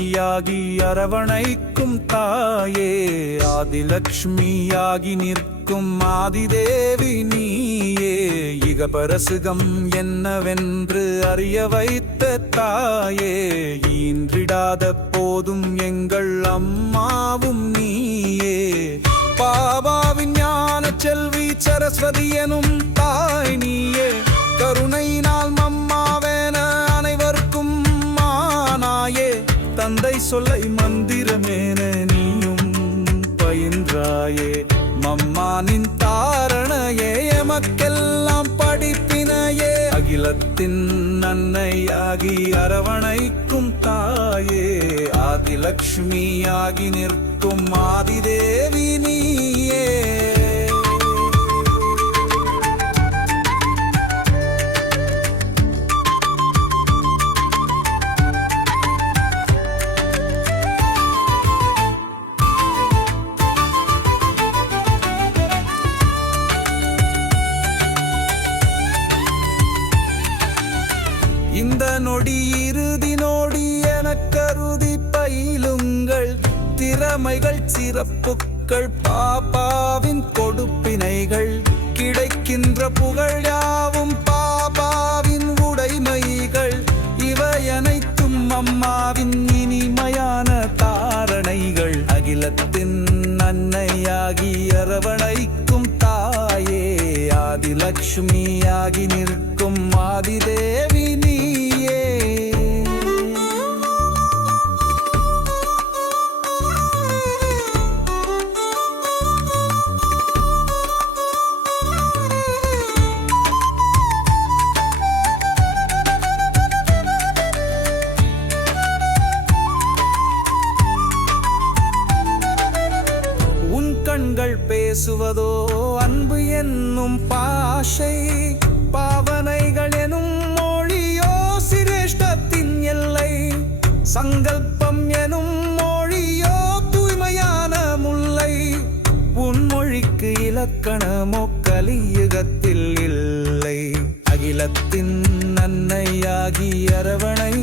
அன்னையாகி அரவணைக்கும் தாயே, ஆதிலக்ஷ்மியாகி நிற்கும் ஆதிதேவி நீயே. இகபரசுகம் என்னவென்று அறிய வைத்த தாயே, ஈன்றிடாத போதும் எங்கள் அம்மாவும் நீயே. பாபாவின் ஞான செல்வி சரஸ்வதி எனும் தாய் நீயே, கருணையினால் மம்மாவேன அனைவருக்கும் மானாயே. தந்தை சொல்லை மந்திரமேன நீயும் பயின்றாயே, மம்மானின் தாரணையே எமக்கெல்லாம் படிப்பினையே. அகிலத்தின் அன்னையாகி அரவணைக்கும் தாயே, ஆதிலக்ஷ்மியாகி நிற்கும் ஆதிதேவி நீயே. இந்த நொடி இறுதி நொடி எனக் கருதி பயிலுங்கள், திறமைகள் சிறப்புக்கள் பாபாவின் கொடுப்பினைகள். கிடைக்கின்ற புகழ் யாவும் பாபாவின் உடைமைகள், இவை அனைத்தும் அம்மாவின் இனிமையான தாரணைகள். அகிலத்தின் அன்னையாகி அரவணைக்கும் தாயே, ஆதிலக்ஷ்மியாகி நிற்கும் ஆதிதேவி நீயே. உன் கண்கள் பேசுவதோ அன்பு என்னும் பாஷை, பாவனைகள் எனும் மொழியோ சிரேஷ்டத்தின் எல்லை. சங்கல்பம் எனும் மொழியோ தூய்மையான முல்லை, உன் மொழிக்கு இலக்கணமோ கலியுகத்தில் இல்லை. அகிலத்தின் அன்னையாகி அரவணை